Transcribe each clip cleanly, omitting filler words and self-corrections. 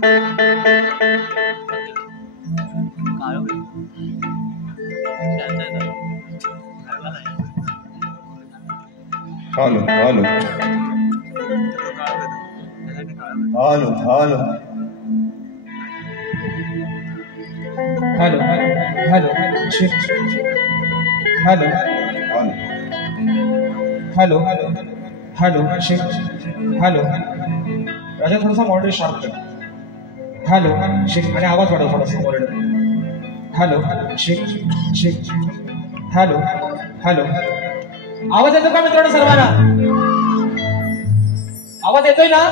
Halo, halo. Halo, halo. Halo, halo, shift. Halo, Halo. Hello hello shift hello राजा थोडासा moderate sharp कर hello shift आणि आवाज वाढव थोडासा moderate hello shift shift hello hello आवाज येतो का मित्रांनो सर्वांना आवाज येतोय ना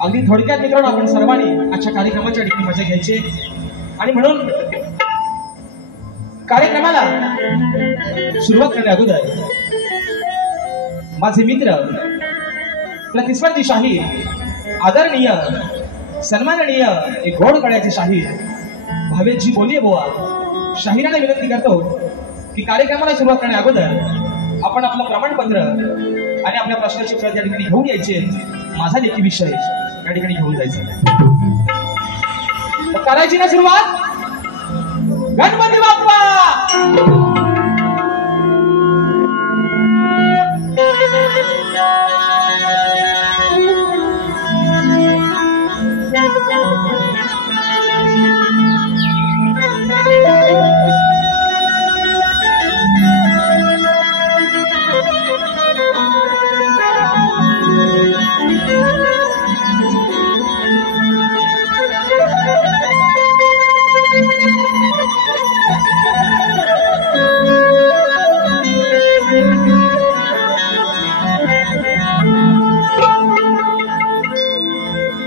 अगदी थोडक्यात मित्रांनो आपण सर्वांनी आजच्या कार्यक्रमाच्या ठिकाणी मजा घ्यायची आणि म्हणून कार्यक्रमाला सुरुवात करण्या अगोदर माझे मित्र प्रतिस्पर्धी शाहीर आदरणीय सन्माननीय एक गोड गळ्याचे शाहीर भावेशजी बोलिये बुवा शाहिराने विनंती करतो की कार्यक्रमाला सुरुवात करण्या अगोदर आपण आपलं प्रमाणपत्र आणि आपल्या प्रश्नाची उत्तर या ठिकाणी घेऊन यायचे माझा लेखी विषय या ठिकाणी घेऊन जायचा करायची ना सुरुवात गणपती बाप्पा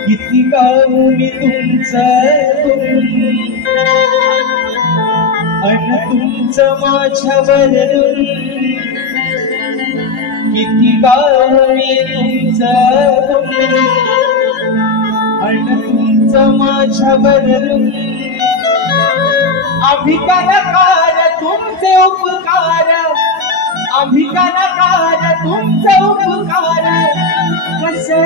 किती गाऊ मी तुमचं अन तुमचं माझ्यावर किती गाऊ मी तुमचं अन तुमचं माझ्यावर आम्ही का नकार तुमचे उपकार आम्ही का नकार तुमचे उपकार कसे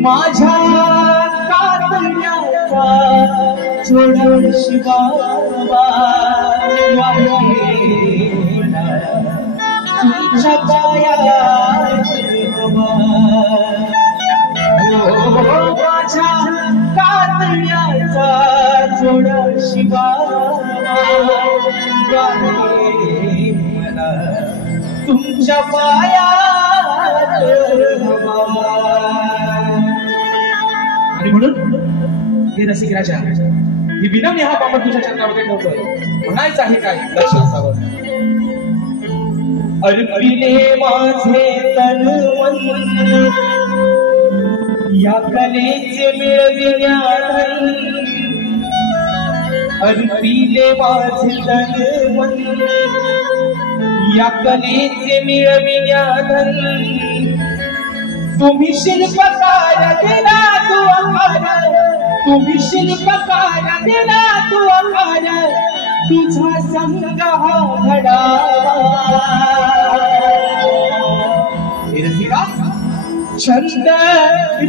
माझ्या कातण्याचा जोड शिवावा तुमच्या पायात माझ्या कातण्याचा जोड शिवावा तुमच्या पायात आणि म्हणून हे रसिक राजा ही विनवणी हा पापड तुझ्या चंद्रावरती ठेवतोय म्हणायचं आहे काय लक्ष असावं अर्पिले माझे तन मन या कलेचे मिळविण्याधन अर्पिले माझे तन मन या कलेचे मिळविण्याधन तुम्ही शिल्पकार दिला तू आकार तुम्ही शिल्पकार दिला तू आकार तुझा संग हा घडावा रसिका छंद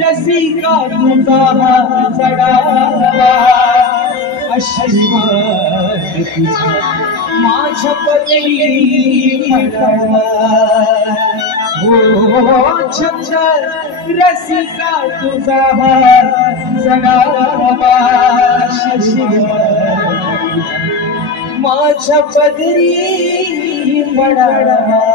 रसिका तुझा हा चढावा आशीर्वाद तुझा माझ्या पदरी पडावा हो छंद रसिका तुझा हा जगावा माझ्या पदरी पडावा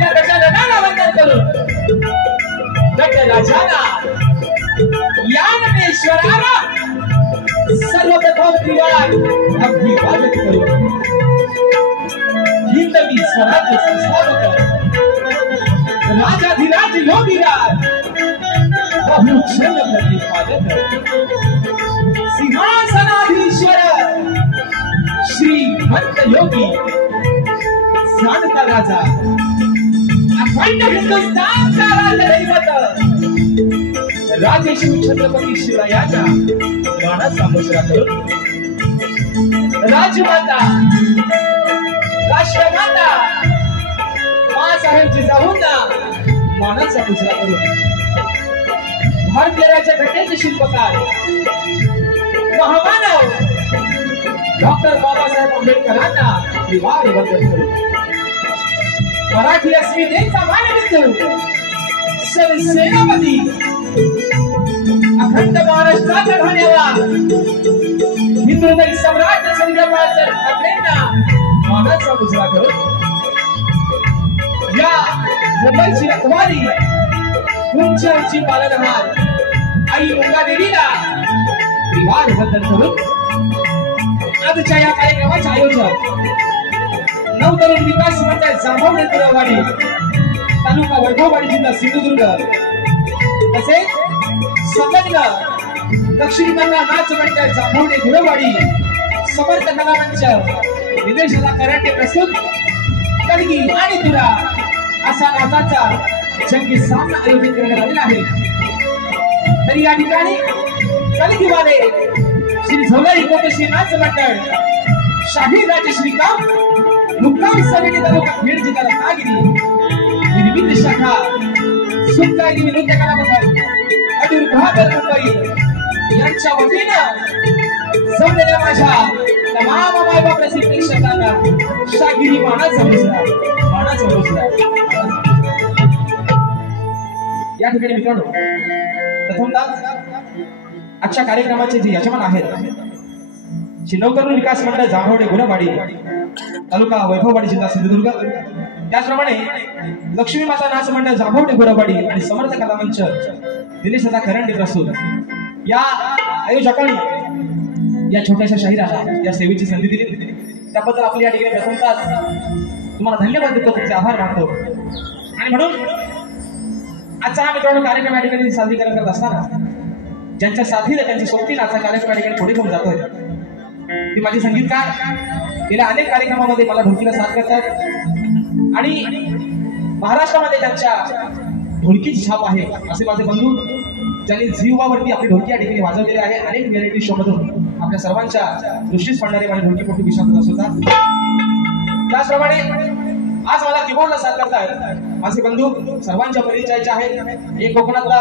त्या गजाननाला वंदन करून गट राजाला ज्ञानेश्वराला सर्वप्रथम त्रिवार अभिवादन करून हिंदवी स्वराज्य संस्थापक राजाधिराज योगीराज बहुक्षण प्रतिपादक सिंहासनाधीश्वर श्रीमंत योगी जाणता राजा अखंड हिंदुस्थानचा राजदैवत राजेश्वर छत्रपती शिवरायाच्या मानाचा मुजरा करून राजमाता राष्ट्रमाता मासाहेबची जाऊना मानाचा मुजरा करून भारतीय राज्य घटनेचे शिल्पकार महामानव डॉक्टर बाबासाहेब आंबेडकरांना त्रिवार वंदन करून मराठी अस्मितेचा मानबिंदू सरसेनापती अखंड महाराष्ट्राचा घाण्याला हिंदुस्थानी सम्राट संग्रामराज ठाकरेंना मानाचा मुजरा करून या मुंबईची रखवाली उंची पालनहार आई गंगा देवीला त्रिवार वंदन करून आजच्या या कार्यक्रमाचे आयोजक नवतरुण विकास मंडळ जांभवणे कुरवाडी तालुका वैभववाडी जिल्हा सिंधुदुर्ग तसेच संलग्न दक्षिणगंगा नाच मंडळ जांभवणे कुरवाडी समर्थ कला मंच विदेशाला कराटे प्रस्तुत कलगी आणि तुरा असा नाचाचा जंगी सामना आयोजित करण्यात आलेला आहे। तरी या ठिकाणी कलगीवाले श्री झोलाई कोटेश्वरी नाच मंडळ शाहीर राजे श्रीकांत मुक्काम समिती तालुका खेड जिल्हा रत्नागिरी विविध शाखा सुखदायी नृत्य कलाकार अतुल बहादर मुंबई यांच्या वतीनं जमलेल्या माझ्या तमाम मायबाप रसिक प्रेक्षकांना शाहिरी मानाचा मुजरा या ठिकाणी मित्रांनो प्रथमतः आजच्या कार्यक्रमाचे जे यजमान आहेत श्री नवतरुण विकास मंडळ जांभवणे गुणवाडी तालुका वैभववाडी जिल्हा सिंधुदुर्ग त्याचप्रमाणे लक्ष्मी माता नाच मंडळ जांभवणे गुणवाडी आणि समर्थ कला मंच दिनेश दादा करंडे प्रस्तुत या आयोजकांनी या छोट्याशा शाहिराला या सेवेची संधी दिली त्याबद्दल आपल्या या ठिकाणी प्रथमतः तुम्हाला धन्यवाद देतो तुमचे आभार मानतो आणि म्हणून आजचा हा मित्रांनो कार्यक्रम या ठिकाणी सादरीकरण करत असताना ज्यांच्या साथीने त्यांच्या सोबतीने आजचा कार्यक्रम या ठिकाणी पुढे घेऊन जातोय ती माझी संगीतकार गेल्या अनेक कार्यक्रमामध्ये मला ढोलकीला साथ करतात आणि महाराष्ट्रामध्ये त्यांच्या ढोलकीची छाप आहे असे माझे बंधू ज्यांनी झी युवावरती आपली ढोलकी या ठिकाणी वाजवलेली आहे अनेक रियालिटी शो मधून आपल्या सर्वांच्या दृष्टीस पडणारे माझे ढोलकीपोटी विशांत होतात त्याचप्रमाणे आज मला कीबोर्डला साथ करतायत माझे बंधू सर्वांच्या परिचयाचे आहेत एक कोकणातला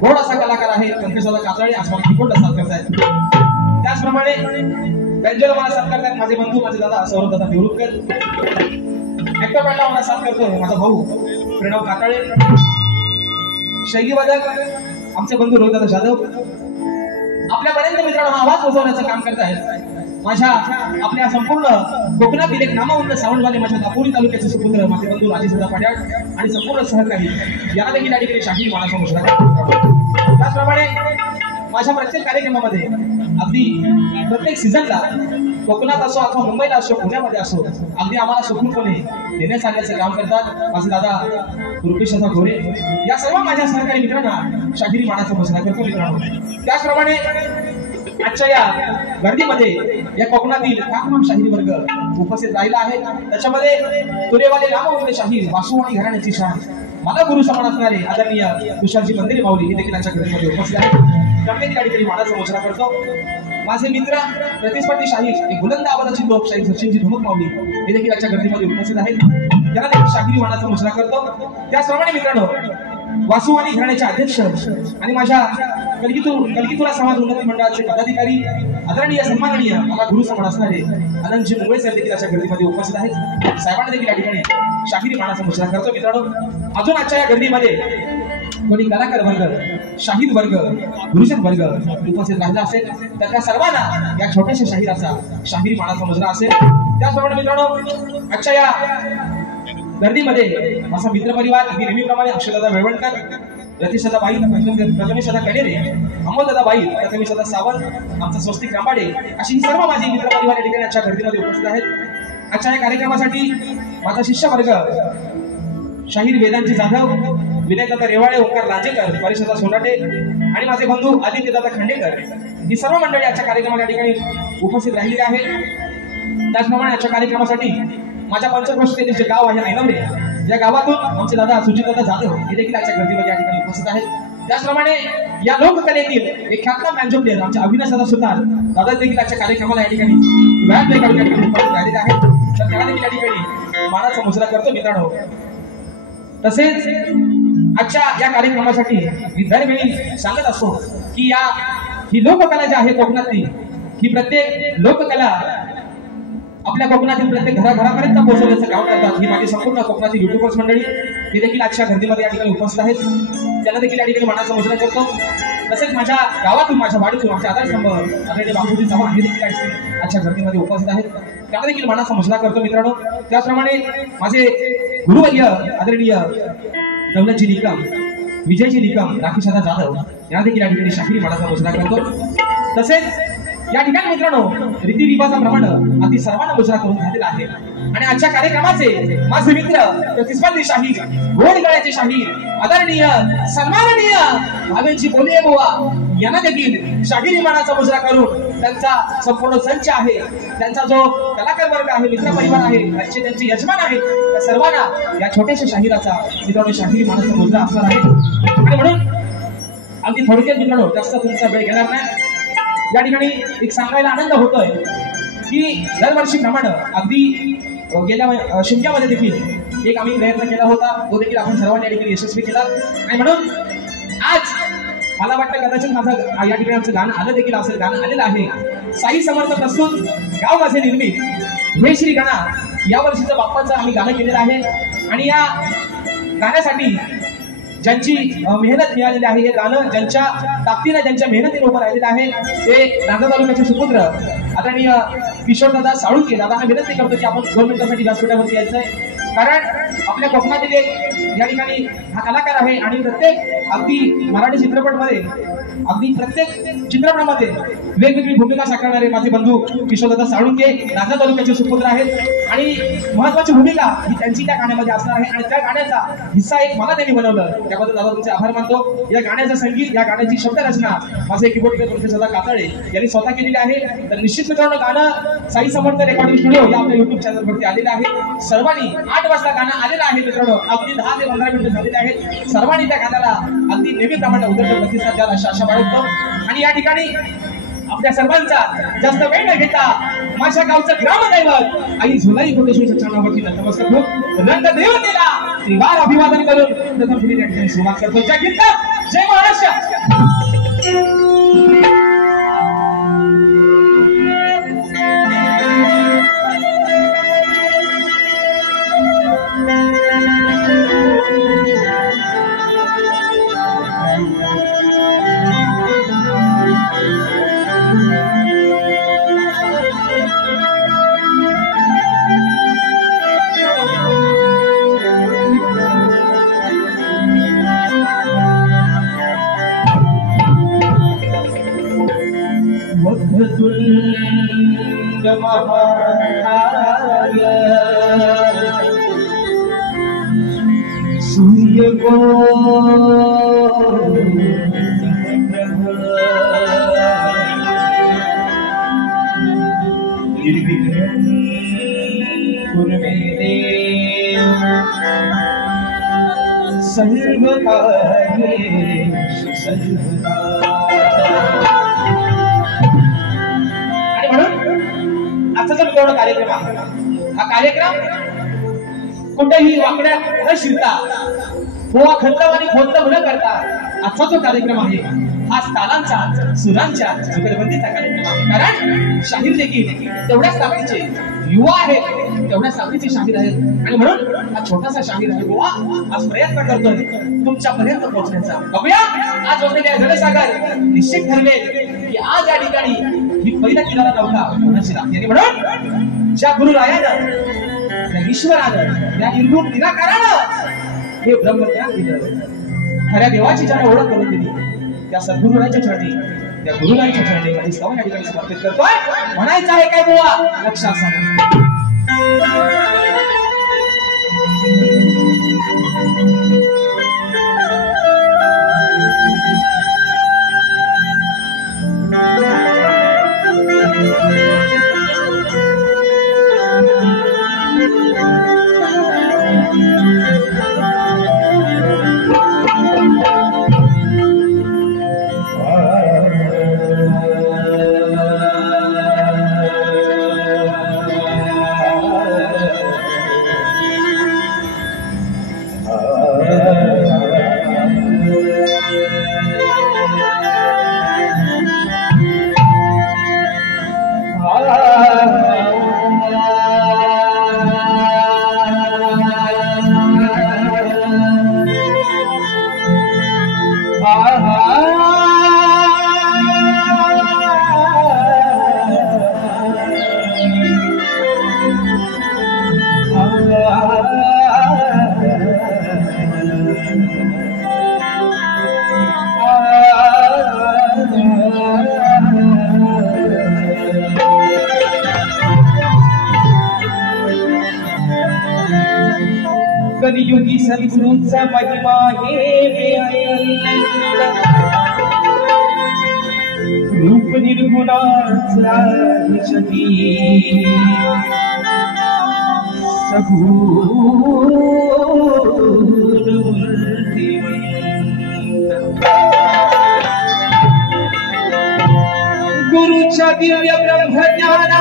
गोड असा कलाकार आहे पंकजदादा कातळे आज मला कीबोर्डला साथ करतायत त्याचप्रमाणे बेंजोला मला साथ करतायत माझे बंधू माझे दादा सौरभ दादा निवृत्तर ऍक्टरला मला साथ करतोय माझा भाऊ प्रणव कातळे शैलीवादक आमचे बंधू रोहित दादा जाधव आपल्यापर्यंत मित्रांनो हा आवाज पोहोचवण्याचं काम करतायत माझ्या आपल्या संपूर्ण कोकणातील एक नामवंत सावंतवाले माझ्या दापोली तालुक्याचे सुपुत्र माझे बंधू राजेशदा पाड्याळ आणि संपूर्ण सहकारी यांना देखील या ठिकाणी शाहीर मानाचा मुजरा त्याचप्रमाणे माझ्या प्रत्येक कार्यक्रमामध्ये अगदी प्रत्येक सीझनला कोकणात असो अथवा मुंबईला असो पुण्यामध्ये असो अगदी आम्हाला सुखरूपणे देण्यास आणण्याचं काम करतात माझे दादा रुपेश दादा गोरे या सर्व माझ्या सहकारी मित्रांना शाहिरी मानाचा मुजरा करतो मित्रांनो त्याचप्रमाणे आजच्या या गर्दीमध्ये या कोकणातील काकमान शाहीर वर्ग उपस्थित राहिला आहे त्याच्यामध्ये तुरेवाले नामवंत शाहीर वासुवाणी घराण्याची शान मला गुरु समान असणारे आदरणीय तुषारजी मंदिरे माऊली हे देखील आजच्या गर्दीमध्ये उपस्थित आहेत त्यामुळे त्या ठिकाणी मानाचा मुजरा करतो माझे मित्र प्रतिस्पर्धी शाहीर एक बुलंद आवाजाची लोकशाही सचिनजी धुमक माऊली हे देखील आजच्या गर्दीमध्ये उपस्थित आहेत त्यांना देखील शाहिरी मानाचा मुजरा करतो त्याचप्रमाणे मित्रांनो वासुवाणी घराण्याचे अध्यक्ष आणि माझ्या कलगीतुरा समाज उन्नती मंडळाचे पदाधिकारी आदरणीय सन्माननीय मला गुरु समान असणारे आनंदजी मुंबई साहेब देखील आजच्या गर्दीमध्ये उपस्थित आहेत साहेबांना देखील या ठिकाणी शाहिरी मानाचा मुजरा करतो मित्रांनो अजून आजच्या या गर्दीमध्ये कोणी कलाकार वर्ग शाहीर वर्ग गुरुजन वर्ग उपस्थित राहिला असेल तर त्या सर्वांना या छोट्याशा शाहिराचा शाहिरी मानाचा मुजरा असेल त्याचप्रमाणे मित्रांनो आजच्या या गर्दीमध्ये माझा मित्रपरिवार अगदी नेहमीप्रमाणे अक्षरदादा वेळवणकर, रतीशदादा बाई, प्रथमेशदादा कडेरे, अमोलदादा बाई, प्रथमेशदादा सावंत, आमचा स्वस्तिक रांबाडे अशी ही सर्व माझी मित्रपरिवार या ठिकाणी आजच्या गर्दीमध्ये उपस्थित आहेत. आजच्या या कार्यक्रमासाठी माझा शिष्य वर्ग शाहीर वेदांची जाधव, विनायकदादा रेवाळे, ओंकार लांजेकर, परिषदा सोनाटे आणि माझे बंधू आदित्यदादा खांडेकर ही सर्व मंडळी आजच्या कार्यक्रमाला या ठिकाणी उपस्थित राहिलेली आहे. त्याचप्रमाणे आजच्या कार्यक्रमासाठी माझ्या पंचक्रोशीतील जे गाव आहे ऐनवरे, या गावातून आमचे दादा सुजितदादा जाधव हे देखील आजच्या गर्दीमध्ये या ठिकाणी उपस्थित आहेत. त्याचप्रमाणे या लोककलेतील एक ख्यातनाम बँजो प्लेअर आमचे अविनाश दादा सुतार दादा देखील आजच्या कार्यक्रमाला या ठिकाणी बँड प्ले करून या ठिकाणी उपस्थित राहिलेले आहेत. तर त्यांना देखील या ठिकाणी मानाचा मुजरा करतो मित्रांनो. तसेच आजच्या या कार्यक्रमासाठी मी दरवेळी सांगत असतो की ही लोककला जी आहे कोकणातली, ही प्रत्येक लोककला आपल्या कोकणातील प्रत्येक घराघरापर्यंत पोहोचवण्याचं काम करतात. ही माझी संपूर्ण कोकणातील युट्यूबर्स मंडळी ही देखील आजच्या गर्दीमध्ये या ठिकाणी उपस्थित आहेत. त्यांना देखील या ठिकाणी मानाचा मुजरा करतो. तसेच माझ्या गावातून, माझ्या वाडीतून आमचे आधारस्तंभ आदरणीय बापूजी चव्हाण हे देखील आजच्या गर्दीमध्ये उपस्थित आहेत. त्यांना देखील मानाचा मुजरा करतो मित्रांनो. त्याचप्रमाणे माझे गुरुवर्य आदरणीय दौलतजी निकम, विजयजी निकम, राकेशदादा जाधव यांना देखील या ठिकाणी शाहिरी मानाचा मुजरा करतो. तसेच या ठिकाणी मित्रांनो रीतिरिवाजाप्रमाणे अगदी सर्वांना मुजरा करून झालेला आहे. आणि आजच्या कार्यक्रमाचे माझे मित्र प्रतिस्पर्धी शाहीर, गोड गळ्याचे शाहीर, आदरणीय सन्माननीय भावेंची बोलिये बुवा यांना देखील शाहिरी मानाचा मुजरा करून त्यांचा संपूर्ण संच आहे, त्यांचा जो कलाकार वर्ग आहे, मित्रपरिवार आहे, त्यांचे यजमान आहेत, त्या सर्वांना या छोट्याशा शाहिराचा मित्रांनो शाहिरी मानाचा मुजरा असणार आहे. आणि म्हणून अगदी थोडक्यात मित्रांनो जास्त तुमचा वेळ घेणार नाही. या ठिकाणी एक सांगायला आनंद होतोय की दरवर्षीप्रमाणे अगदी गेल्या शिमग्यामध्ये देखील एक आम्ही प्रयत्न केला होता, तो देखील आपण सर्वांनी या ठिकाणी यशस्वी केला. आणि म्हणून आज मला वाटतं कदाचित माझं या ठिकाणी आमचं गाणं आलं देखील असेल, गाणं आलेलं आहे. साई समर्थ प्रस्तुत गाव माझे निर्मित हे श्री गणा या वर्षीचं बाप्पाचं आम्ही गाणं केलेलं आहे. आणि या गाण्यासाठी ज्यांची मेहनत मिळालेली आहे, हे गाणं ज्यांच्या ताकदीने, ज्यांच्या मेहनतीने उभं राहिलेलं आहे, ते नांदगाव तालुक्याचे सुपुत्र आदरणीय किशोरदादा साळुंके दादांना विनंती करतो की आपण 2 मिनिटांसाठी व्यासपीठावरती यायचंय. कारण आपल्या कोकणातील एक या ठिकाणी हा कलाकार आहे आणि प्रत्येक अगदी मराठी चित्रपटमध्ये, अगदी प्रत्येक चित्रपटामध्ये वेगवेगळी भूमिका साकारणारे माझे बंधू किशोरदादा साळुंके नांदगाव तालुक्याचे सुपुत्र आहेत. आणि महत्वाची भूमिका ही त्यांची त्या गाण्यामध्ये असणार आहे. आणि त्या गाण्याचा हिस्सा एक मला त्यांनी बनवलं, त्याबद्दल दादा तुमचे आभार मानतो. या गाण्याचं संगीत, या गाण्याची शब्दरचना माझे कीबोर्ड प्रोफेसर कातळे यांनी स्वतः केलेली आहे. तर निश्चित मित्रांनो गाणं साई समर्थ रेकॉर्डिंग स्टुडिओ या आपल्या युट्यूब चॅनलवरती आलेलं आहे. सर्वांनी 8 वाजता गाणं आलेलं आहे मित्रांनो, अगदी 10 ते 15 मिनिटं झालेले आहेत. सर्वांनी त्या गाण्याला अगदी नेहमीप्रमाणे उदंड प्रतिसाद द्याल अशी आशा बाळगतो. आणि या ठिकाणी आपल्या सर्वांचा जास्त वेळ न घेता माझ्या गावचं ग्रामदैवत आई झुलाई कोटेश्वरच्या चरणावरती नतमस्तक होऊन रंग देवतेला त्रिवार अभिवादन करून प्रथम या ठिकाणी सुरुवात करतो. जय हिंद, जय महाराष्ट्र. वक्रतुंड महाकाय सूर्यकोटि निर्विघ्नं कुरु मे देव सर्वकार्येषु सर्वदा. आजचा जो एवढा कार्यक्रम आहे, हा कार्यक्रम कुठेही वाकड्या न शिरता किंवा खंतवाणी खोदलं न करता आजचा जो कार्यक्रम आहे हा तालांचा, सुरांच्या जुगलबंदीचा कार्यक्रम आहे. कारण शाहीर देखील तेवढ्याच ताकदीचे युवा आहेत, तेवढ्याच ताकदीचे शाहीर आहेत. आणि म्हणून हा छोटासा शाहीर आहे गोवा आज प्रयत्न करतोय तुमच्या पर्यंत पोहोचण्याचा. बघूया आज होतलेल्या जलसागर निश्चित ठरले की आज या ठिकाणी ही पहिला किनारा नव्हता कोणाची लागते. आणि म्हणून ज्या गुरुरायानं त्या ईश्वरानं त्या निर्गुण निराकारानं हे ब्रह्मज्ञान दिलं. खऱ्या देवाची ज्याने ओळख करून दिली त्या सद्गुरूराच्या चरणी, त्या गुरुराच्या चरणी माझी स्तवन या ठिकाणी समर्पित करतोय. म्हणायचं आहे काय बुवा लक्षात सांगा. कलियुगी सद्गुरूंचा महिमा हे रूप निर्गुणाचा गुरुच्या दिव्य ब्रह्मज्ञाना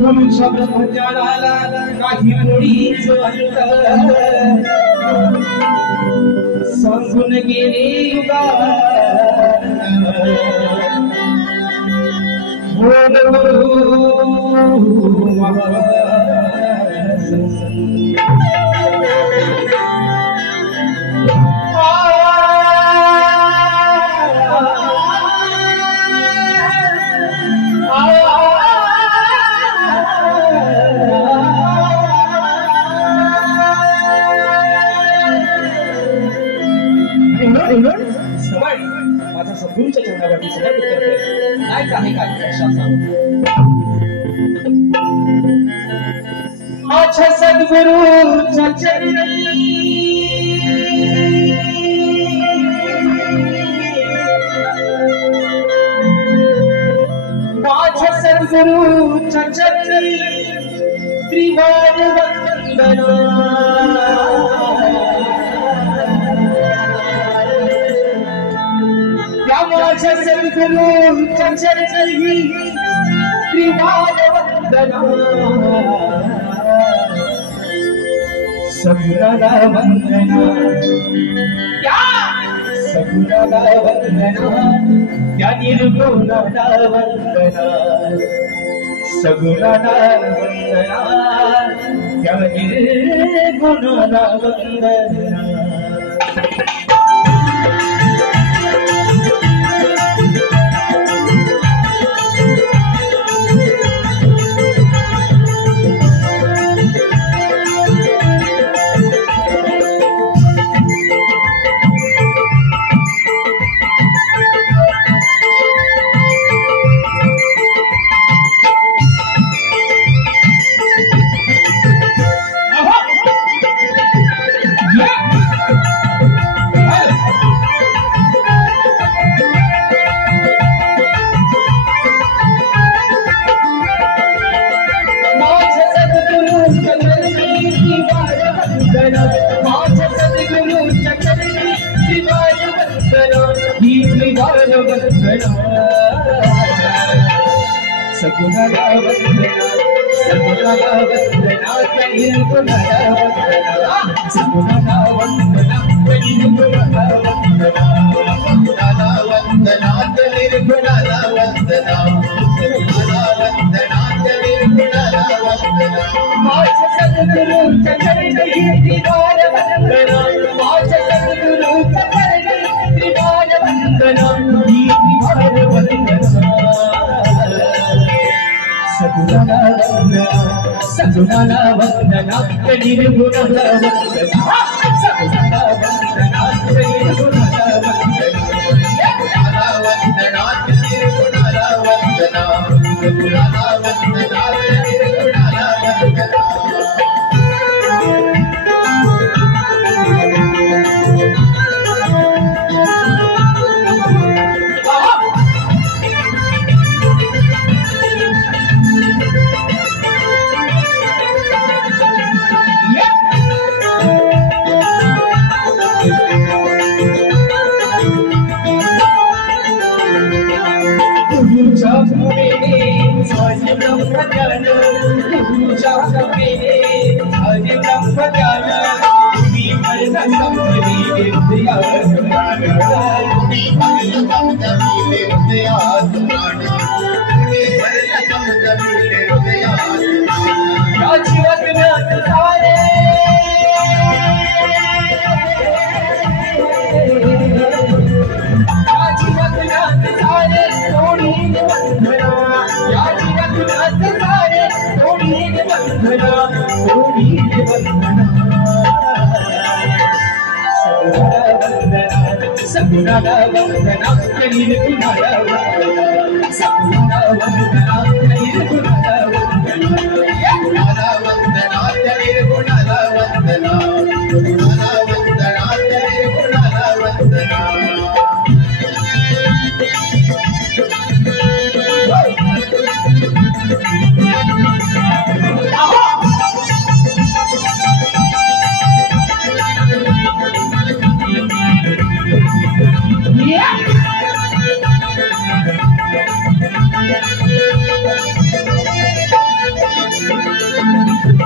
गुरुच्या ब्रह्मज्ञानाला काही मुळीच अंत सांगून गेले युगा माझ्या सद्गुरूच्या चरणावरती समर्पित करतोय. नाहीच आहे काय लक्षात माझ्या सद्गुरूच्या चरणी माझ्या सद्गुरूच्या चरणी त्रिवार वंदना माझ्या सद्गुरूच्या चरणी त्रिवार वंदना सगुणाला वंदना क्या सगुणाला वंदना त्या निर्गुणाला वंदना सगुणाला वंदना त्या निर्गुणाला वंदना. सगुणाला वंदना सगुणाला वंदना त्या निर्गुणाला वंदना सगुणाला वंदना त्या निर्गुणाला वंदना सगुणाला वंदना त्या निर्गुणाला वंदना सगुणाला वंदना त्या निर्गुणाला वंदना सद्गुरूंच्या चरणी त्रिवार वंदना माझ्या सद्गुरूंच्या चरणी त्रिवार वंदना ही त्रिवार वंदना सगुणाला वंदना सगुणाला वंदना निर्गुणाला वंदना सगुणाला वंदना निर्गुणाला वंदना निर्गुणाला वंदना सगुणाला वंदना निर्गुणाला वंदना सगुणाला वंदना निर्गुणाला वंदना सगुणाला वंदना निर्गुणाला वंदना निर्गुणाला वंदना सगुणाला वंदना निर्गुणाला वंदना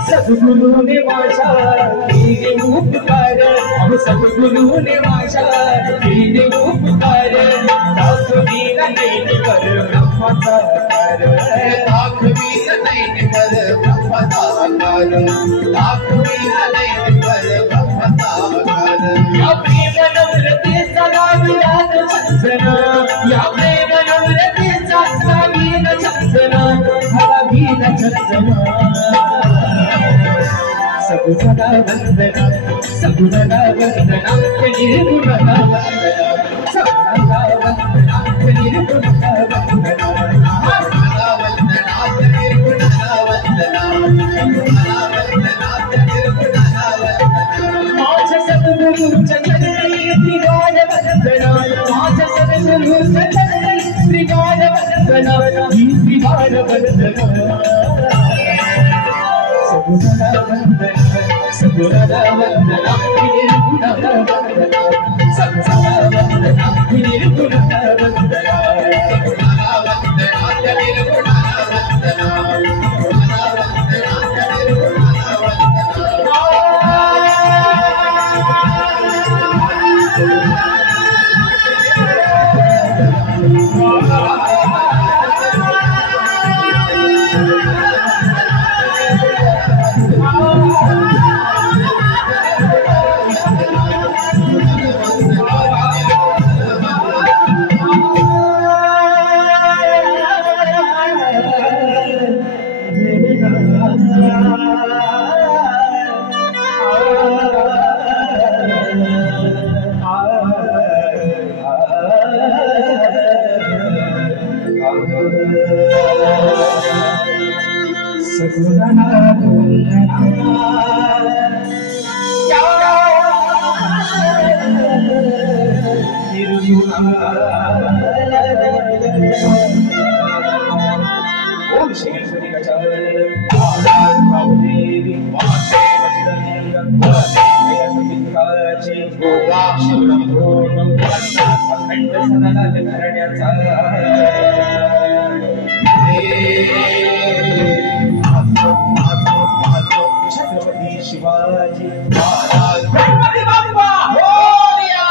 सद्गुरूने माझा केले उपकार सद्गुरूने माझा केले उपकार दाखवीला नाही पर ब्रह्माचा आकार दाखवीला नाही पर ब्रह्माचा आकार दाखवीला नाही पर ब्रह्माचा आकार या प्रेम नम्रतेचा लाविला चंदना या प्रेम नम्रतेचा लाविला चंदना लाविला चंदना सगुणाला वंदना सगुणाला वंदना निर्गुणाला वंदना सगुणाला वंदना निर्गुणाला वंदना सगुणाला वंदना निर्गुणाला वंदना सगुणाला वंदना निर्गुणाला वंदना माझ्या सद्गुरूंच्या चरणी त्रिवार वंदना माझ्या सद्गुरूंच्या चरणी त्रिवार वंदना ही त्रिवार वंदना सगुणाला वंदना सगुणाला वंदना निर्गुणाला वंदना सगुणाला वंदना निर्गुणाला वंदना सगुणाला वंदना निर्गुणाला वंदना सगुणाला वंदना निर्गुणाला ओम श्री गणपति छत्रपती शिवाजी महाराज गणपती बाप्पा मोरया।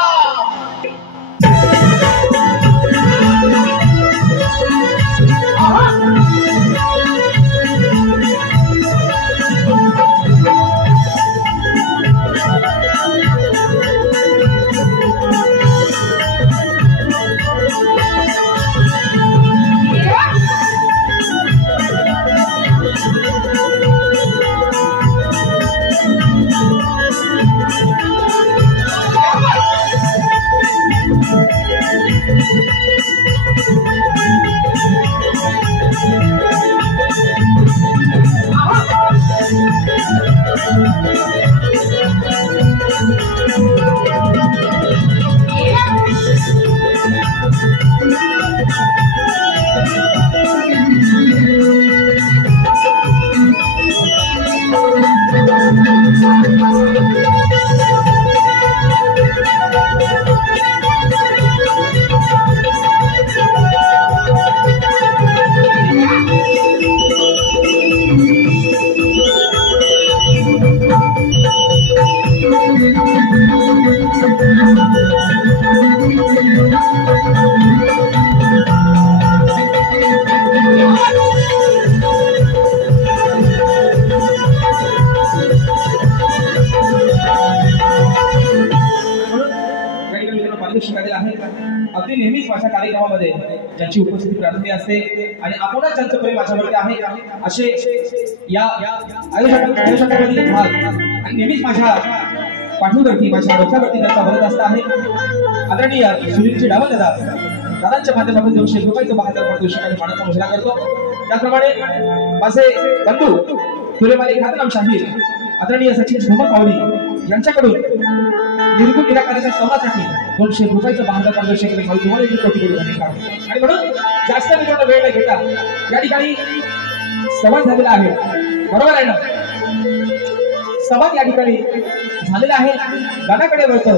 अगदी नेहमीच माझ्या कार्यक्रमामध्ये ज्यांची उपस्थिती प्रार्थनीय असते आणि आपणच ज्यांचं प्रेम माझ्यावरती आहे असे या आयोजकांमध्ये भाग आणि नेहमीच माझ्या पाठीवरती माझ्या डोक्यावरती त्यांचा भरत असता आहे आदरणीय सुनीलजी डावल दादांच्या माध्यमातून 200 रुपयाचं 72 पारितोषिकाने मानाचा घोषणा करतो। त्याप्रमाणे माझे बंधू फुलेमाली खातराम शाहीर आदरणीय सचिन झुमर पावली यांच्याकडून निर्गुण निराकाराच्या संवादासाठी 200 रुपयाचं 72 पारितोषिकाने खाली तुम्हाला एक कोटी रुपये आणि म्हणून जास्त मिनिटं वेळ न घेता या ठिकाणी संवाद झालेला आहे। बरोबर आहे ना? संवाद या ठिकाणी झालेला आहे। गाण्याकडे वळतो।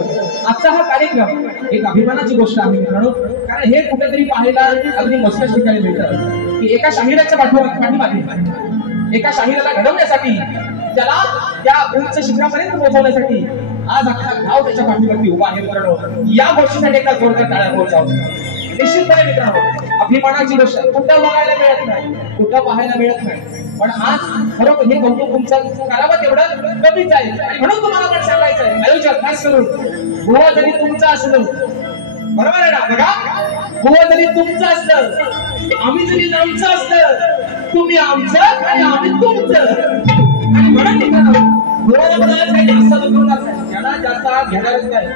आजचा हा कार्यक्रम एक अभिमानाची गोष्ट आहे मित्रांनो, कारण हे कुठेतरी पाहायला अगदी मस्तच ठिकाणी मिळतं की एका शाहिराच्या पाठीमागे एका शाहिराला घडवण्यासाठी त्याला त्या उंच शिखरापर्यंत पोहोचवण्यासाठी आज अख्खा गाव त्याच्या पाठीवरती उभा आहे मित्रांनो। या गोष्टीसाठी एकदा जोरदार टाळ्या पोहोचावं। निश्चितपणे मित्रांनो अभिमानाची गोष्ट कुठं बघायला मिळत नाही, कुठं पाहायला मिळत नाही, पण आज खरोखर हे कौतुक तुमचं करावं तेवढं कमीच आहे आणि म्हणून तुम्हाला पण सांगायचं आहे आयोजक खास करून बुवा जरी तुमचं असलं, बरोबर आहे ना? बघा बुवा जरी तुमचं असलं, आम्ही जरी आमचं असलं, तुम्ही आमचं आणि आम्ही तुमचं आणि म्हणून मित्रांनो बुवाला पण आज काही जास्त दुखवणार नाही, ज्याला जास्त आज घेणारच नाही।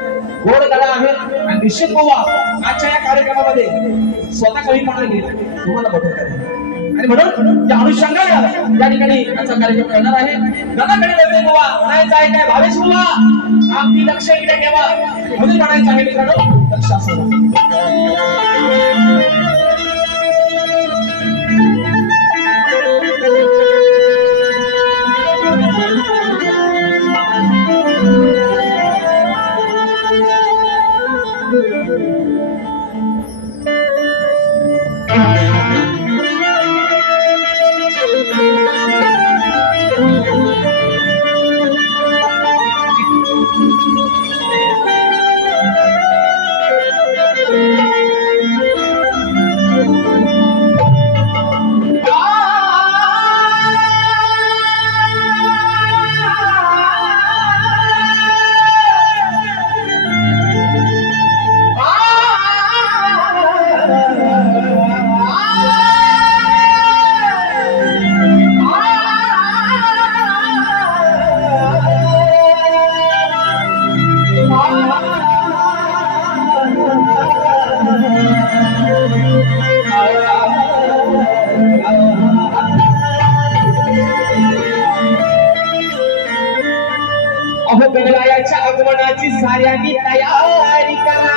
गोड गळा आहे आणि निश्चित बुवा आजच्या या कार्यक्रमामध्ये स्वतः काही म्हणा गेले तुम्हाला मदत करेल आणि म्हणून त्या अनुषंगाने या ठिकाणी आजचा कार्यक्रम करणार आहे। गाण्याकडे वळते बुवा म्हणायचं आहे काय भावेश बुवा आपली लक्ष इकडे ठेवा म्हणून म्हणायचं आहे मित्रांनो लक्ष असू अहो गणरायाच्या आगमनाची साऱ्यांनी तयारी करा।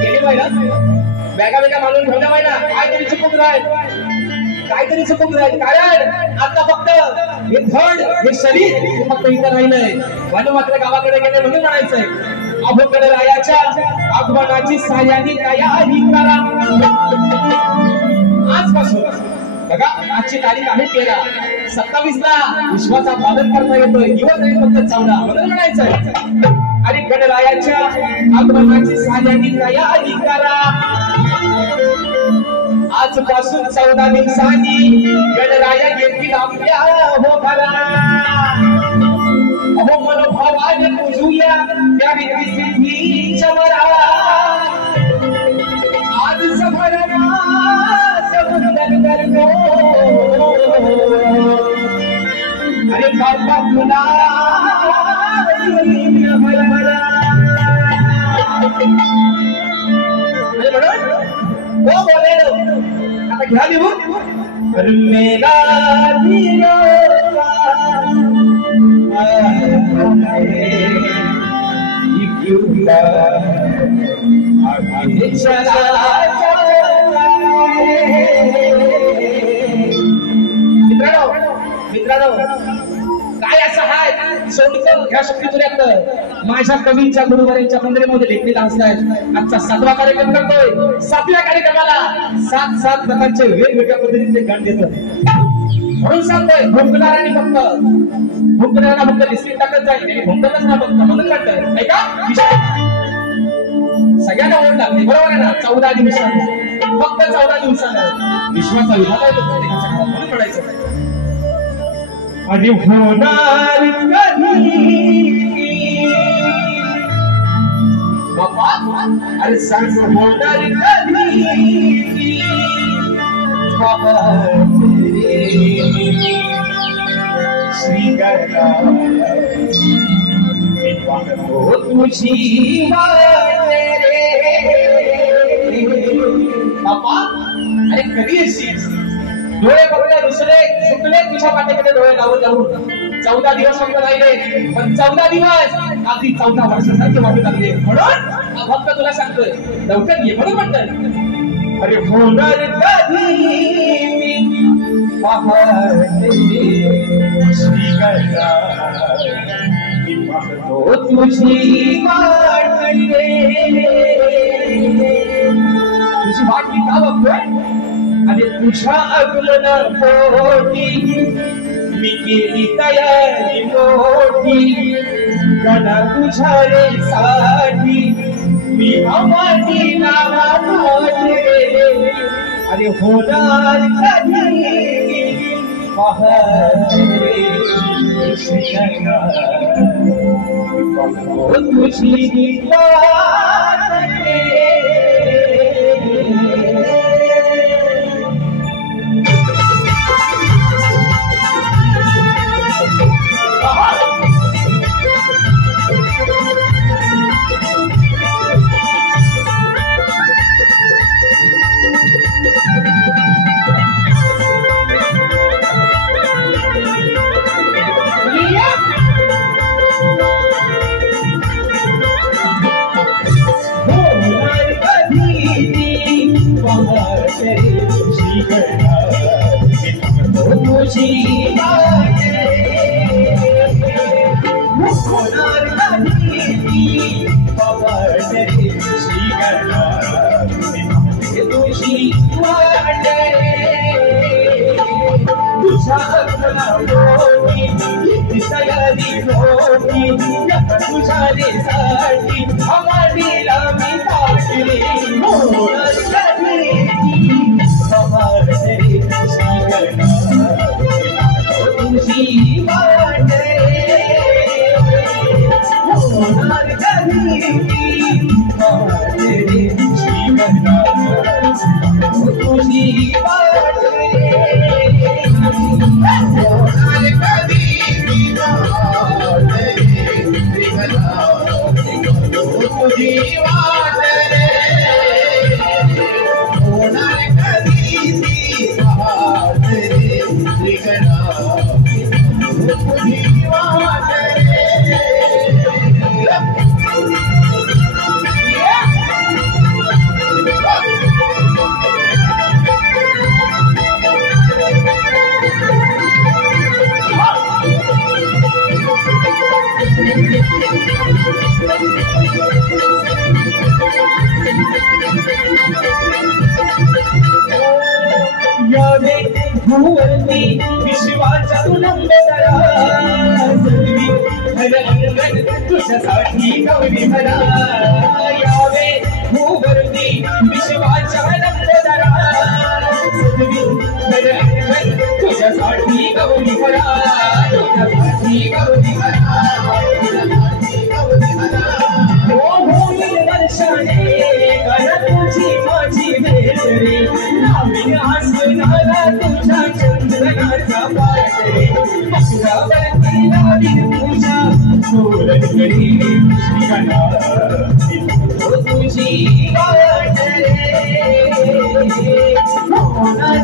गेली महिना वेगा वेगा मानून ठेवल्या महिना काहीतरी चुकून राहील कारण आता फक्त हे धड हे शरीर फक्त इथं राहिलंय म्हणून मात्र गावाकडे गेले म्हणून म्हणायचंय अहो गणरायाच्या आगमनाची साऱ्यांनी तयारी करा। आजपासून बघा आजची तारीख आहे 13, 27 ला विश्वाचा पालन करता येतोय, दिवस आहे फक्त 14 म्हणून म्हणायचंय आणि गणरायाच्या आगमनाची साऱ्यांनी तयारी करा। आजपासून 14 दिवसांनी गणराया येतील आपल्या हो घरा। अहो मनोभावाने पूजूया त्या सिद्धीच्या वरा। आज सभरनाथ वंदन करतो अरे बाबा तुला घ्या लिहून मेला मित्रांनो काय असं हाय सोडचं ह्या शक्तीतुल्यातलं माझ्या कवींच्या गुरुवारींच्या मंदिरामध्ये लेखलेला असतात. आजचा 7वा कार्यक्रम करतोय. 7व्या कार्यक्रमाला 7 प्रकारचे वेगवेगळ्या पद्धतीचे गाण देतो म्हणून सांगतोय. भोंकणाऱ्यांनी भोंकणाऱ्यांना फक्त बिस्किट टाकत जाईल आणि भोंकतच ना फक्त म्हणून म्हणतोय ऐका सगळ्यांना ओढ लागते बरोबर आहे ना. 14 दिवसांना फक्त 14 दिवसांना विश्वाचा विधान आहे म्हणून म्हणायचं. आणि होणार बाबा अरे सांग होणार कधी बाबा श्री गंगा तुझी बाबा अरे कधी येशील. डोळे बघले दुसरे सुटले तुझ्या पाठीकडे डोळे लावून लावून 14 दिवस फक्त राहिले पण 14 दिवस अगदी 14 वर्षासारखे वाटू लागले. म्हणून फक्त तुला सांगतोय लवकर ये म्हणून म्हणतोय. अरे होणार कधी श्री गंगा तुझी वाट मी का बघतोय. आणि तुझ्या आगमन पोटी मी केली तयारी मोठी गणा तुझ्या रे साठी मी अमानी नावाने. अरे होणार कधी श्री गंगा तुझी विश्वाचा तुलंब तुझ्यासाठी गौरी भरा यावे भूवरती विश्वाचा लंबोदरा तुझ्यासाठी गौरी भरा तुझ्यासाठी गौरी भरा वर्षाने कर तुझी माझी भेटरी नाविन हसणारा तुझ्या चंद्रनाचा पाठरे मकरावरती लावीन तुझ्या सोरगडी श्रीगणा तुझी वाटरे होणार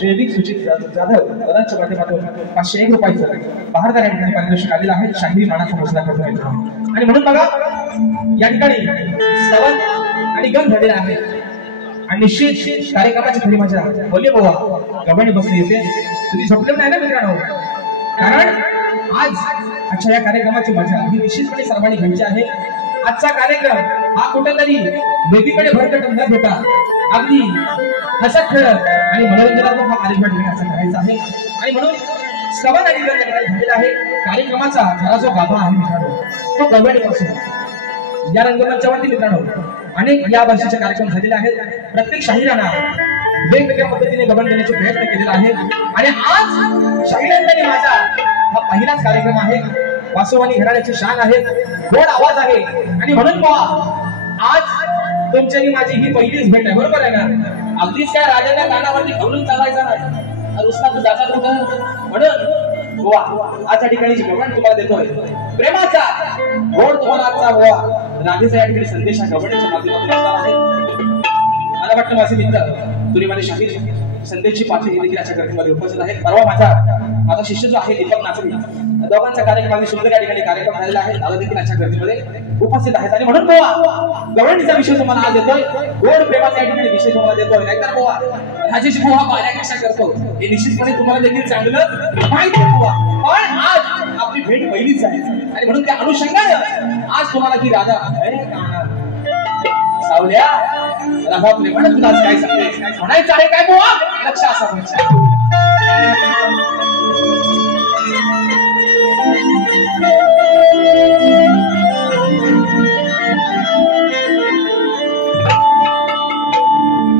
जैविक सूचित जाधव पदांच्या माध्यमातून 501 रुपयाचं बहारदार या ठिकाणी पारितोषिक आलेलं आहे. शाहीर मानाचा मोजला करतो आणि म्हणून बघा या ठिकाणी सवन आणि गण झालेला आहे आणि निश्चित कार्यक्रमाची खरी मजा बोलले बाबा गव्हाणी बसली येते. तुम्ही झोपले नाही ना मित्रांनो, कारण आज आजच्या या कार्यक्रमाची मजा ही निश्चितपणे सर्वांनी घ्यायची आहे. आजचा कार्यक्रम हा कुठेतरी वेदीकडे भरकट न घेता अगदी हसत खेळत आणि मनोरंजनात्मक हा कार्यक्रम असं करायचा आहे आणि म्हणून सवन आणि गण झालेला आहे. कार्यक्रमाचा जरा जो गाभा आहे मित्रांनो तो गव्हाणी पासून या रंगमंचावरती मित्रांनो अनेक या वर्षीचे कार्यक्रम झालेले आहेत. प्रत्येक शाहिरांना वेगवेगळ्या पद्धतीने गमन देण्याचे प्रयत्न केलेला आहे आणि आज शाहिरांनी माझा हा पहिलाच कार्यक्रम आहे. वासोवानी घराण्याची शान आहे, गोड आवाज आहे आणि म्हणून पहा आज तुमच्यानी माझी ही पहिलीच भेट आहे. बरोबर आहे ना? अगदीच त्या राजाच्या कानावरती घालून चालायचा नाही, रुसला जाचा कुठं म्हणून गोवा आजच्या ठिकाणी जी गवण तुम्हाला देतोय प्रेमाचा गोड तुम्हाला आजचा गोवा राधेचा या ठिकाणी संदेश हा गवणीच्या माध्यमातून असणार आहे. मला वाटतं माझे मित्र तुम्ही माझे शाहीर संदेशची पाठी हे देखील अशा कार्यक्रमामध्ये उपस्थित आहेत. परवा माझा शिष्य जो आहे दीपक नाचरी दोघांचा कार्यक्रम अगदी सुंदर या ठिकाणी कार्यक्रम झालेला आहे. दादा देखील अशा गर्दीमध्ये उपस्थित आहेत आणि म्हणून गोवा गवणीचा विषय तुम्हाला आज देतोय. गोड प्रेमाचा या ठिकाणी विषय तुम्हाला देतोय. नाहीतर गोवा राजेश गोवा पाया कशा करतो हे निश्चितपणे तुम्हाला देखील चांगलं माहिती आहे. गोवा पण आज आपली भेट पहिलीच आहे आणि म्हणून त्या अनुषंगाने आज तुम्हाला की राधा सावल्या राधा प्रेमाने तुला काय सांगते म्हणायचं आहे काय गोवा लक्ष असा म्हणजे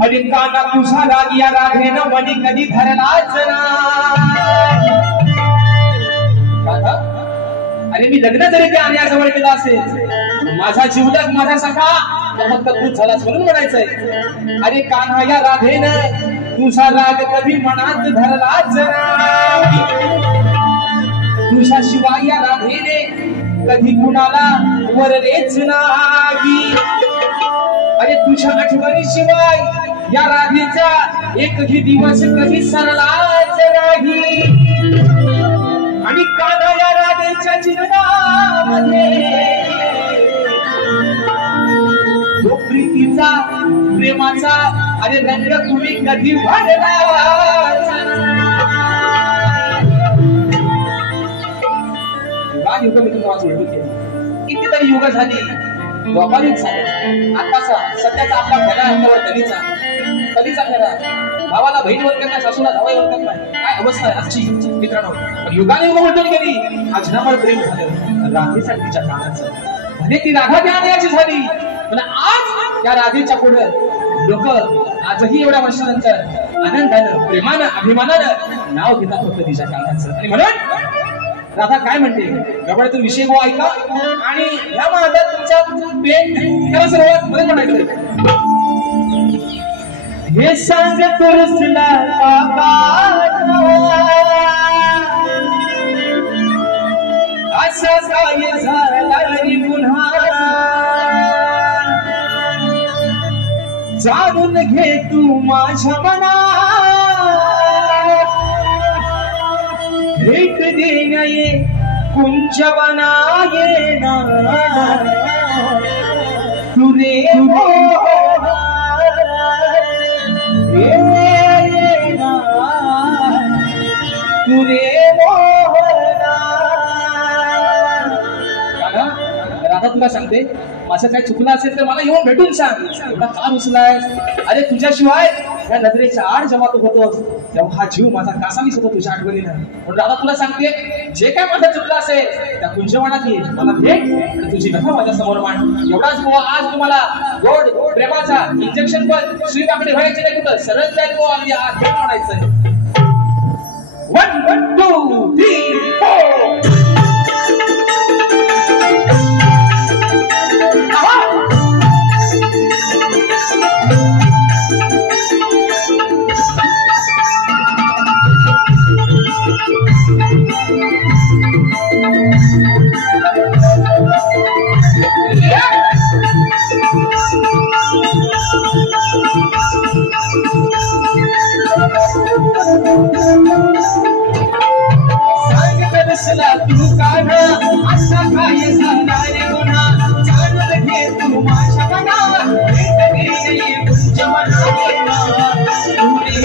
अरे काना तुझा राग या राधेनं मनी कधी धरलाच ना. अरे मी लग्न जरी त्या आर्याजवळ केलं असेल माझा जीवलग माझा सखा फक्त तूच झालास म्हणून म्हणायचंय. अरे कान्हा या राधेनं तुझा राग कधी मनात धरलाच ना. तुझ्या शिवाय या राधेने कधी कुणाला वरलेच नाही. अरे तुझ्या आठवणी शिवाय या राधेचा एकही दिवस कधी सरलाच नाही. आणि कान्हा या राधेच्या जीवनामध्ये तो प्रीतीचा प्रेमाचा अरे रंग तुम्ही कधी भरला. युग मी तुम्हाला उलटू केलं कितीतरी युग झाली व्यापारीच झाले. आताचा सध्याचा आपला फेरा अंगावर कधीचा फेरा भावाला बहिणीवर करणार सासूला जावईवर करणार काय अवस्था आहे आजची मित्रांनो. पण युगाने युग उलटून गेली. अजनावर प्रेम झालं राधेसाठी तिच्या कानाचं म्हणजे ती राधा त्या आण्याची झाली. पण आज त्या राधेच्या पुढे लोक आजही एवढ्या वर्षानंतर आनंदानं प्रेमानं अभिमानानं नाव घेतात फक्त तिच्या कानाचं. आणि म्हणून राधा काय म्हणते गवळीतून विषय गो ऐका आणि या माझा तुमच्या प्रेम त्याला सर्वात मध्ये म्हणायचं हे सांग तुरसला असा काय झाला रे पुन्हा जाणून घे तू माझ्या मना भेट देण्या ये कुंचवना ये ना तुरे राधा तुला सांगते माझं काय चुकलं असेल तर मला येऊन भेटून सांग. एवढा का रुसलाय? अरे तुझ्याशिवाय या नजरेच्या आड जेव्हा तू होतोस तेव्हा हा जीव माझा कासावीस होतो तुझ्या आठवणीनं. म्हणून राधा तुला सांगते जे काय माझं चुकलं असेल त्या कुंजवनात ये मला भेट आणि तुझी कथा माझ्या समोर मांड. एवढाच गोवा आज तुम्हाला गोड प्रेमाचा इंजेक्शन पण श्रीकाकडे व्हायचे नाही कुठं सरळ जाईल गोवा आणि आज म्हणायचं 1 2 3 4 तू काढा असा काय झाला रे गुन्हा जाणून घे तू माझ्या मना भेट घे कुंजवना ये ना तुरे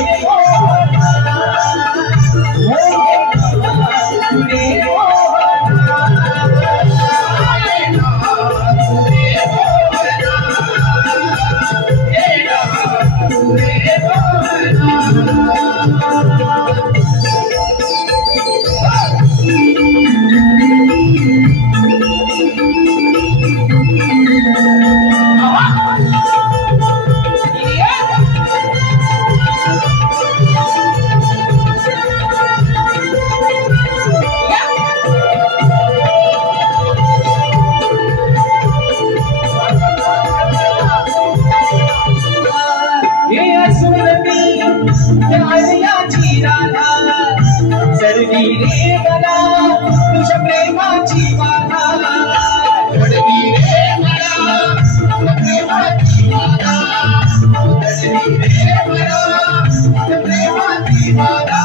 घडली रे मला तुझ्या प्रेमाची माला घडली रे मला तुझ्या प्रेमाची माला घडली रे मला तुझ्या प्रेमाची माला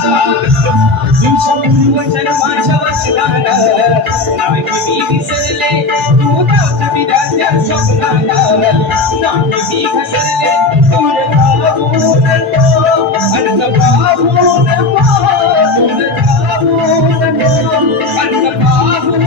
तुझ्या पूर्वजन्माच्या वचनाला नाही मी विसरले तू कधी राजा स्वप्नाला नाही मी घसरले तुझ्या पाहून अंत पाहून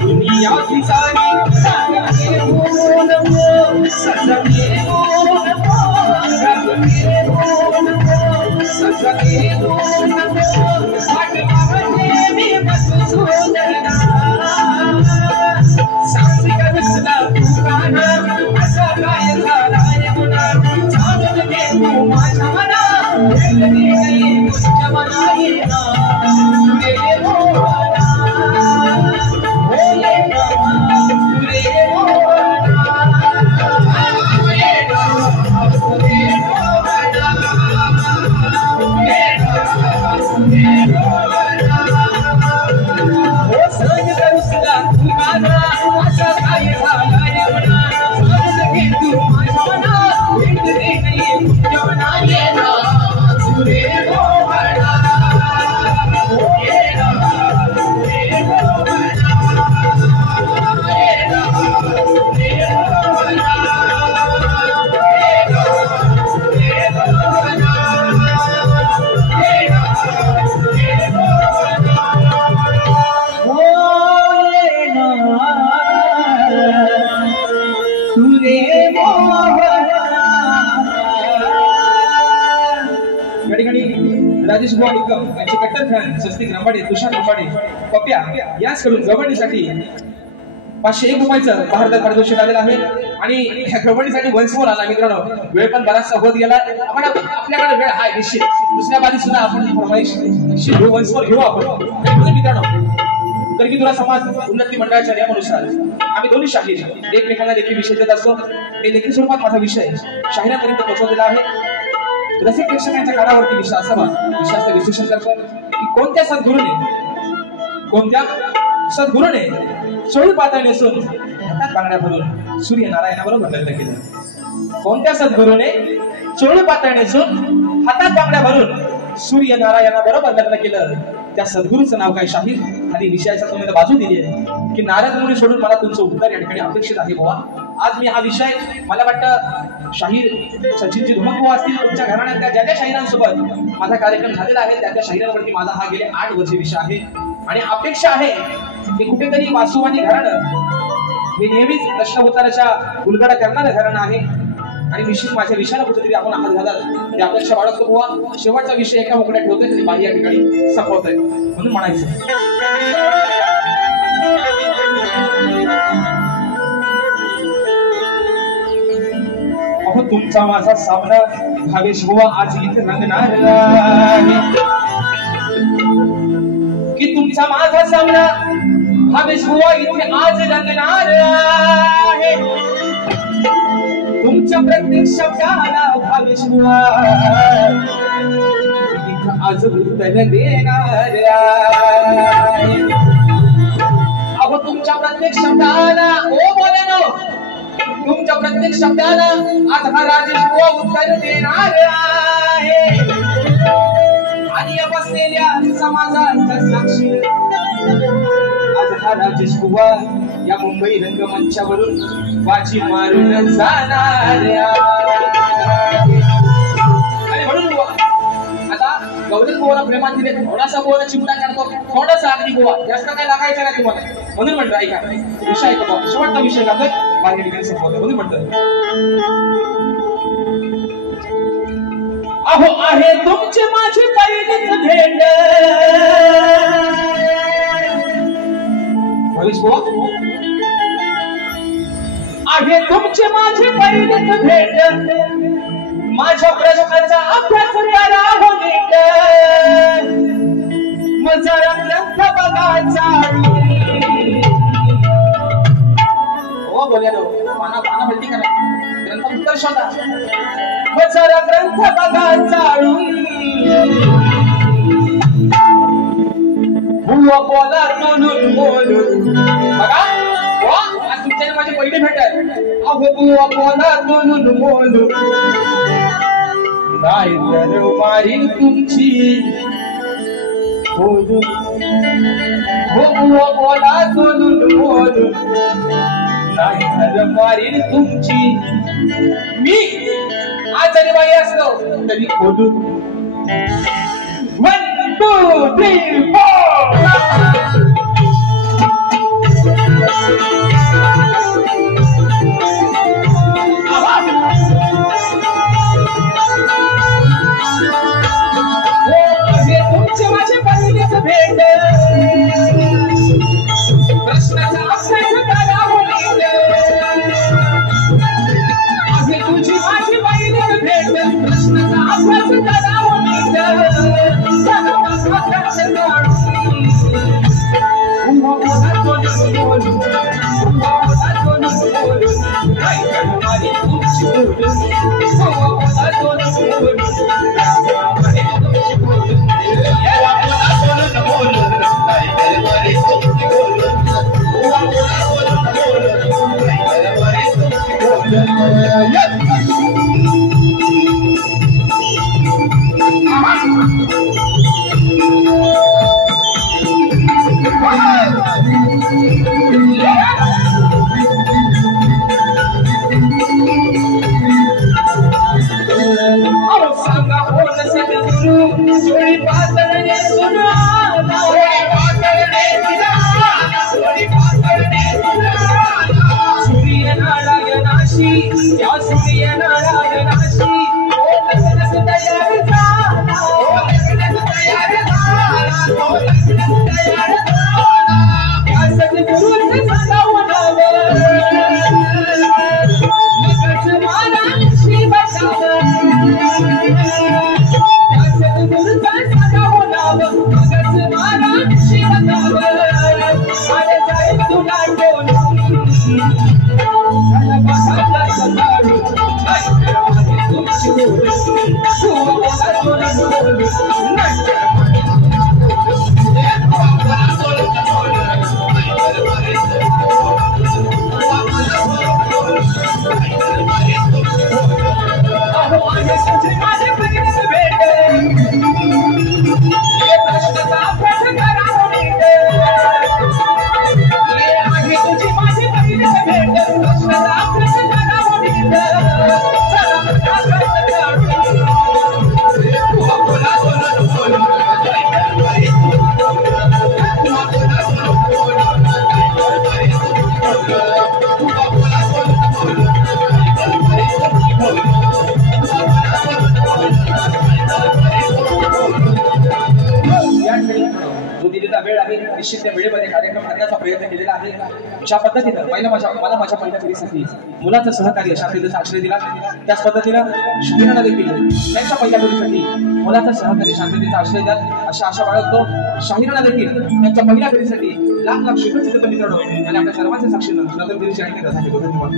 दुनिया की सारी राजेश बुवा निकम यांचे कट्टर फॅन स्वस्तिक रंबाडे तुषार रंबाडे पप्या याचकडून गवडीसाठी 501 रुपयाचं भारतात पारितोषिक आलेलं आहे आणि ह्या गवडीसाठी वंशमोर आला मित्रांनो. वेळ पण बराचसा होत गेला. आपण आपल्याकडे वेळ आहे निश्चित. दुसऱ्या बाजूला सुद्धा आपण फरमाईश निश्चित वंशमोर घेऊ आपण मित्रांनो. तर की तुला समाज उन्नती मंडळाच्या नियमानुसार आम्ही दोन्ही शाहीर एकमेकांना देखील विषय देत असतो. मी लेखी स्वरूपात माझा विषय शाहिरापर्यंत पोहोचवलेला आहे. रसिक प्रेक्षकांच्या कानावरती विश्वास विश्लेषण करतो की कोणत्या सद्गुरूने चोळी पातळ नेसून हातात बांगड्या भरून सूर्यनारायणाबरोबर लग्न केलं. कोणत्या सद्गुरूने चोळी पातळ नेसून हातात बांगड्या भरून सूर्यनारायणाबरोबर लग्न केलं त्या सद्गुरूचं नाव काय शाहीर. आणि विषयाचा तुम्ही बाजू दिली आहे की नारद मुनी सोडून मला तुमचं उत्तर या ठिकाणी अपेक्षित आहे बुवा. आज मी हा विषय मला वाटतं शाहीर सचिनजी धुमकबुवा असतील तुमच्या घराण्यातल्या ज्या ज्या शाहिरांसोबत माझा कार्यक्रम झालेला आहे त्या त्या शाहिरांवरती माझा हा गेले 8 वर्ष विषय आहे. आणि अपेक्षा आहे की कुठेतरी वासुवानी घराणं हे नेहमीच प्रश्न उत्तराच्या उलगडा करणारं घराणं आहे. आणि निश्चित माझ्या विषयाला कुठेतरी आपण हात घालाल या अपेक्षा बाळगतो बुवा. शेवटचा विषय एका मोकळ्या ठेवतोय तरी बाई या ठिकाणी संपवतोय म्हणून म्हणायचं. अहो तुमचा माझा सामना भावेश बुवा आज इथे रंगणार आहे. की तुमचा माझा सामना भावेश बुवा इथे आज रंगणार आहे. तुमच्या प्रत्येक शब्दाला भावेश बुवा आज उत्तर देणाऱ्या अहो तुमच्या प्रत्येक शब्दाला ओ बोलेनो तुमच्या प्रत्येक शब्दाला आज हा राजेश बुवा उत्तर देणार आहे आणि या बसलेल्या समाजाचा साक्षी आज हा राजेश बुवा या मुंबई रंगमंचावरून बाजी मारून जाणार आणि म्हणून बुवा आता गौरव बुवाला प्रेमात दिले थोडासा बुवाला चिमटा काढतो थोडासा अगदी बुवा जास्त काय लागायचं नाही तुम्हाला म्हणून म्हणतो ऐका विषय ऐका बुवा शेवटचा विषय जातोय बाहेर डिग्री संपवतोय म्हणून म्हणतोय अहो आहे तुमची माझी पहिलीच भेट भविष्य बुवा आहे तुमची माझी पहिलीच भेट माझ्या प्रश्नाचा अभ्यास करा हो नीट मग जरा ग्रंथ बघायचा हो बोललो पाना पाना भलती करा ग्रंथ उत्तर शोधा मग जरा ग्रंथ बघायचा बुवा बोला बोलून बोलून बघा आज तुमच्या माझी पहिली भेट आहे अहो बुवा बोला बोलून बोलून नाही तर मारीन तुमची बोलून हो बुवा बोला बोलून बोलून नाही तर मारीन तुमची मी आजारी बाई असलो तरी बोलून 1 2 3 4 भेट प्रश्नाचा अभ्यास करा हो नीट आहे तुझी माझी पहिलीच भेट प्रश्नाचा अभ्यास करा हो नीट निश्चित त्या वेळेमध्ये कार्यक्रम करण्याचा प्रयत्न केलेला आहे. अशा पद्धतीनं मला माझ्या पहिल्या पिढीसाठी मुलाचं सहकार्य शास्त्रीय आश्रय दिला. त्याच पद्धतीनं शिक्षणाला देखील त्यांच्या पहिल्या पिढीसाठी मुलाचं सहकार्य शांततेचा आश्रय द्या अशा आशा बाळगतो. शाहीराला देखील त्यांच्या पहिल्या पिढीसाठी लाख लाख शुभेच्छा मित्रांनो आणि आपल्या सर्वांच्या साक्षीनं नंतर दिवशी आणि धन्यवाद.